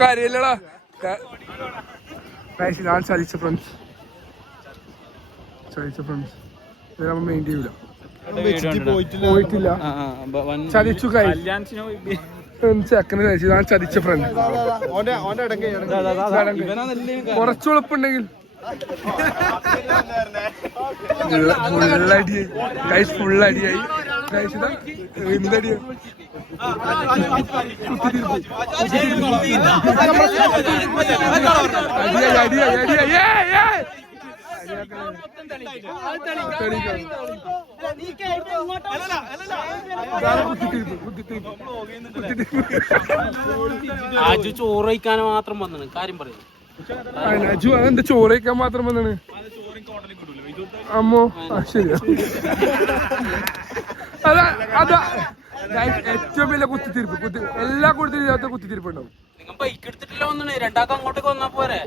കാര്യല്ലടാ ഞാൻ ചതിച്ച friends main ചെയ്യൂല പോയിട്ടില്ല ചതിച്ചു ചെക്കന് കഴിച്ചു ഞാൻ ചതിച്ച ഫ്രണ്ട് കുറച്ച് എളുപ്പുണ്ടെങ്കിൽ ഫുള്ളടിയായി ഗൈസ് ഫുള്ളടിയായി ഗൈസ് ഇതാ എന്തടിയാ ചോറ് കഴിക്കാൻ മാത്രം വന്നാണ് കാര്യം പറയുന്നത്. അജു അതെന്താ ചോറ് കഴിക്കാൻ മാത്രം വന്നാണ് അമ്മോ ശരിയാ അതാ അതാ ഏറ്റവും വലിയ കുത്തിത്തിരിപ്പ് എല്ലാ കുത്തിരിപ്പ് കുത്തിത്തിരിപ്പുണ്ടാവും. ബൈക്ക് എടുത്തിട്ടില്ല വന്നാണ് രണ്ടാൾക്ക് അങ്ങോട്ടേക്ക് വന്നാ പോരെ.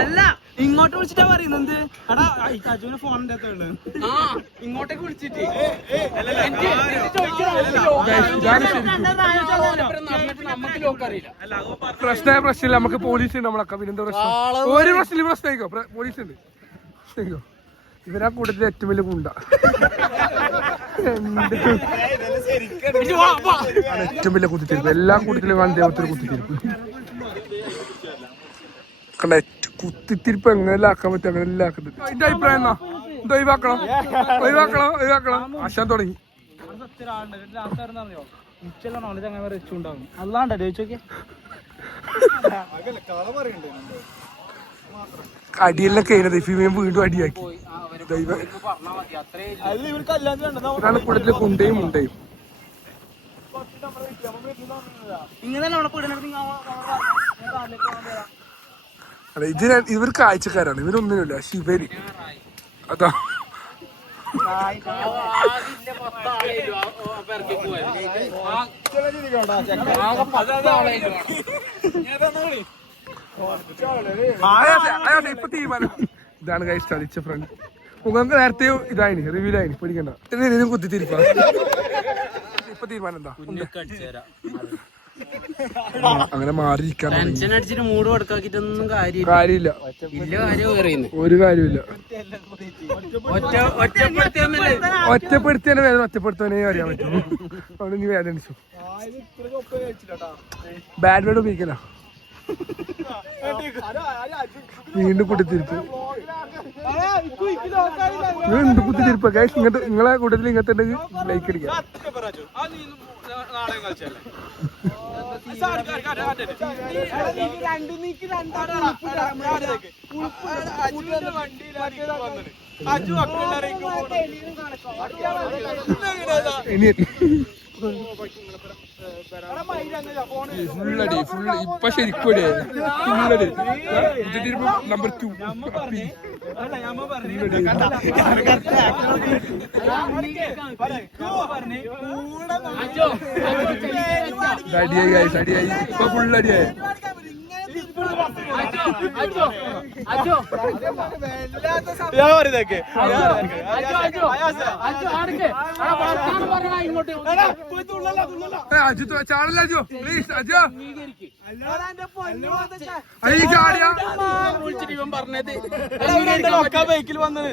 അല്ല ഇങ്ങോട്ട് വിളിച്ചിട്ടാ പറയുന്നത് അജുവിന് ഫോണിന്റെ ഇങ്ങോട്ടേക്ക് വിളിച്ചിട്ട് പ്രശ്നമില്ല നമുക്ക് പോലീസ് ഉണ്ട് നമ്മളൊക്കെ പിന്നെന്താ പ്രശ്നം ഒരു പ്രശ്നം പ്രശ്നമായിക്കോ പോലീസ് ഉണ്ട് പ്രശ്നമായിക്കോ ഇവരാ കൂട്ടത്തില് ഏറ്റവും വലിയ ഗുണ്ട ഏറ്റവും വലിയ കുത്തിത്തിരിപ്പ് എല്ലാ കൂട്ടത്തിലും കാണുന്ന ദൈവത്തിന് കുത്തിത്തിരിപ്പ് കണ്ട കുത്തിത്തിരിപ്പ് എങ്ങനെ ആക്കാൻ പറ്റും അങ്ങനെ എല്ലാം ആക്കുന്നത്. എന്റെ അഭിപ്രായം എന്നാ എന്താ ഒഴിവാക്കണം ആശാൻ തുടങ്ങി അടിയെല്ലാം കഴിഞ്ഞത് ഫിമയും വീണ്ടും അടിയാക്കി ഇതാണ് കൂടുതൽ കുണ്ടയും മുണ്ടയും. അതെ ഇവർ കാഴ്ചക്കാരാണ് ഇവരൊന്നിനുമില്ല ശിവരി അതാ ഇപ്പൊ തീരുമാനം ഇതാണ് കൈ ചതിച്ച ഫ്രണ്ട് മുഖങ്ങൾക്ക് നേരത്തെ ഇതായിന് റിവ്യൂലായിന് പേടിക്കണ്ട ഇതിനും കുത്തിത്തിരിപ്പാ. ഇപ്പൊ തീരുമാനം എന്താ അങ്ങനെ മാറിയിരിക്കാൻ മൂഡ് കൊടുക്കാക്കിട്ടൊന്നും കാര്യമില്ല ഒരു കാര്യമില്ല. ഒറ്റപ്പെടുത്തിയാലും വേദന ഒറ്റപ്പെടുത്താനേ അറിയാൻ പറ്റും. അവിടെ നീ വേദനിച്ചു ബാഡ് വേർഡ് ഉപയോഗിക്കല വീണ്ടും കുത്തിത്തിരിപ്പ് വീണ്ടും കുത്തിത്തിരിപ്പ് ഗൈസ് ഇങ്ങനത്തെ നിങ്ങളെ കൂട്ടത്തിൽ ഇങ്ങനത്തെ ഉണ്ടെങ്കിൽ ലൈക്ക് അടിക്കാം. ഫുള്ളടി ഫുള്ള് ഇപ്പൊ ശരിക്കും ഫുള്ളടി നമ്പർ 2 അടിയായി ഇപ്പൊ ഫുള്ളടിയായി. ചാടല്ല അജോ പ്ലീസ് അജോ ബൈക്കിൽ വന്നത്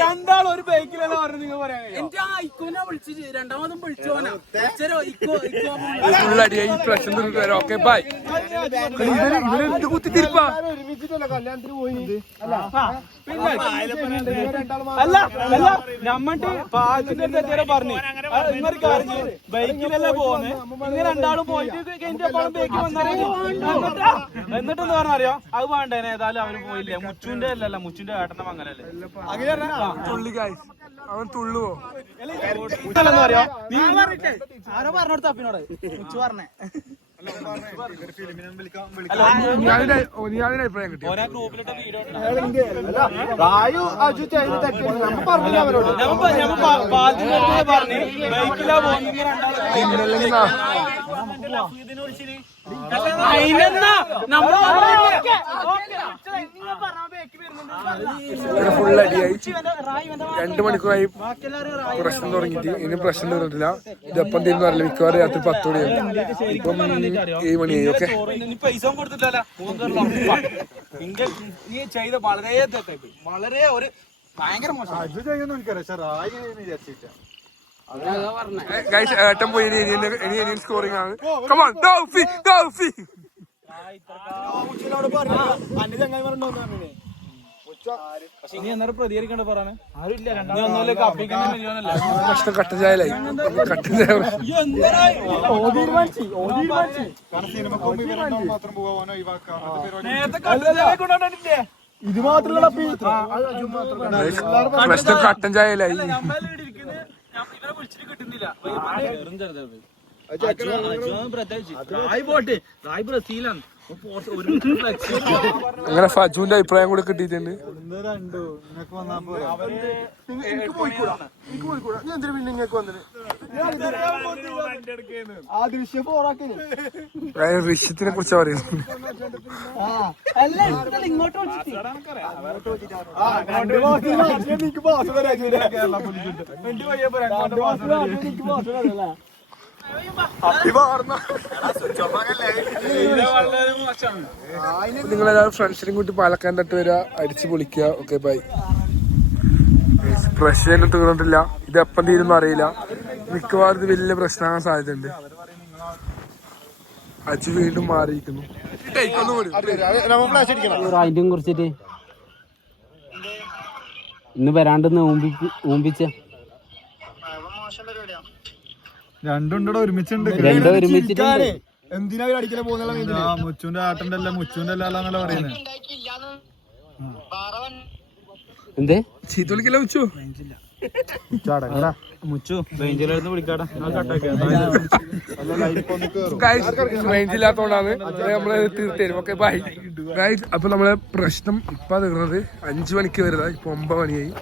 രണ്ടാളൊരു ബൈക്കിലല്ല പറഞ്ഞു നിങ്ങൾ പറയാ. എന്റെ ഇക്കോനെ വിളിച്ചിട്ട് രണ്ടാമതും വിളിച്ചോനാ ഓക്കെ ബൈ. ഇവരെന്ത് കുത്തിത്തിരിപ്പാ അല്ല അല്ല നമ്മട്ട് പാലത്തിന്റെ തെറ്റേരെ പറഞ്ഞു ഇന്നൊരു കാര്യം ബൈക്കിലല്ലേ പോകുന്നത് ഇങ്ങനെ രണ്ടാളും പോയിട്ട് ബൈക്കിൽ വന്നാലേ എന്നിട്ടെന്ന് പറഞ്ഞാൽ അറിയാം അത് വേണ്ടേനെ ഏതായാലും അവന് പോയില്ലേ മുച്ചുന്റെ അല്ലല്ല മുച്ചുന്റെ ഏട്ടന്റെ മങ്ങലല്ലേ അവൻ തുള്ളുവോ അറിയാം ആരോ പറഞ്ഞോട് തപ്പിനോട് മുച്ചു പറഞ്ഞേ അഭിപ്രായം കിട്ടി ഫുൾ അടിയായി 2 മണിക്കൂറായി പ്രശ്നം തുടങ്ങിയിട്ട് ഇനി പ്രശ്നം തീർന്നിട്ടില്ല. ഇതെപ്പം തീരുന്നു അറിയില്ല. മിക്കവാറും രാത്രി 10 മണിയായി. ഇപ്പം 7 മണിയായി. ഓക്കെ പൈസ കൊടുത്തിട്ടല്ല നീ ചെയ്ത വളരെ ഒരു ഭയങ്കര മോശം. ഗൈസ് ഏട്ടൻ പോയി ഇനി സ്കോറിംഗ് ആണ്. Come on, Tawfi, Tawfi. പക്ഷെ ഇനി എന്നാലും പ്രതികരിക്കണ്ട പറയാന് ആരുമില്ല. രണ്ടാമല്ലേ പ്രശ്നം കട്ടൻ ചായലായി. കട്ടൻ ചായ ഇത് മാത്രമല്ല പ്രശ്നം കട്ടൻ ചായലായി. വിളിച്ചിട്ട് കിട്ടുന്നില്ല. അങ്ങനെ ഫജുവിന്റെ അഭിപ്രായം കൂടെ കിട്ടിയിട്ടുണ്ട്. ഋഷ്യത്തിനെ കുറിച്ച് പറയുന്നത് നിങ്ങളെല്ലാവരും ഫ്രണ്ട്സിനും കൂട്ടി പാലക്കാട് തട്ട് വരിക, അടിച്ചു പൊളിക്കുക. Okay bye. പ്രശ്നം തീർന്നിട്ടില്ല. ഇത് എപ്പം തീരുന്നു അറിയില്ല. മിക്കവാറും ഇത് വലിയ പ്രശ്നമാകാൻ സാധ്യതയുണ്ട്. അജി വീണ്ടും മാറിയിരിക്കുന്നു. അതിനെ കുറിച്ചിട്ട് ഇന്ന് വരാണ്ടെന്ന് ഊമ്പിച്ച രണ്ടുണ്ടോ ഒരുമിച്ചുണ്ട്. രണ്ടോ ഒരുമിച്ചിട്ടുണ്ട്. എന്തിനാ അടിക്കാൻ പോകുന്ന മുച്ചുന്റെ ആട്ടന്റെ അല്ല മുച്ചുന്റെ അല്ല പറയുന്നത്. എന്തേ ചീത്ത വിളിക്കല്ല മുച്ചു. മുച്ചു റേഞ്ചിലായിരുന്നു വിളിക്കാടാ. റേഞ്ച് ഇല്ലാത്തോണ്ടാണ് നമ്മള് തീർത്തേരും. Okay bye guys. അപ്പൊ നമ്മളെ പ്രശ്നം ഇപ്പൊ തീർന്നത് 5 മണിക്ക് വരുന്നത്. ഇപ്പൊ 9 മണിയായി.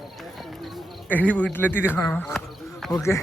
ഇനി വീട്ടിലെത്തിയിട്ട് കാണാം. ഓക്കെ.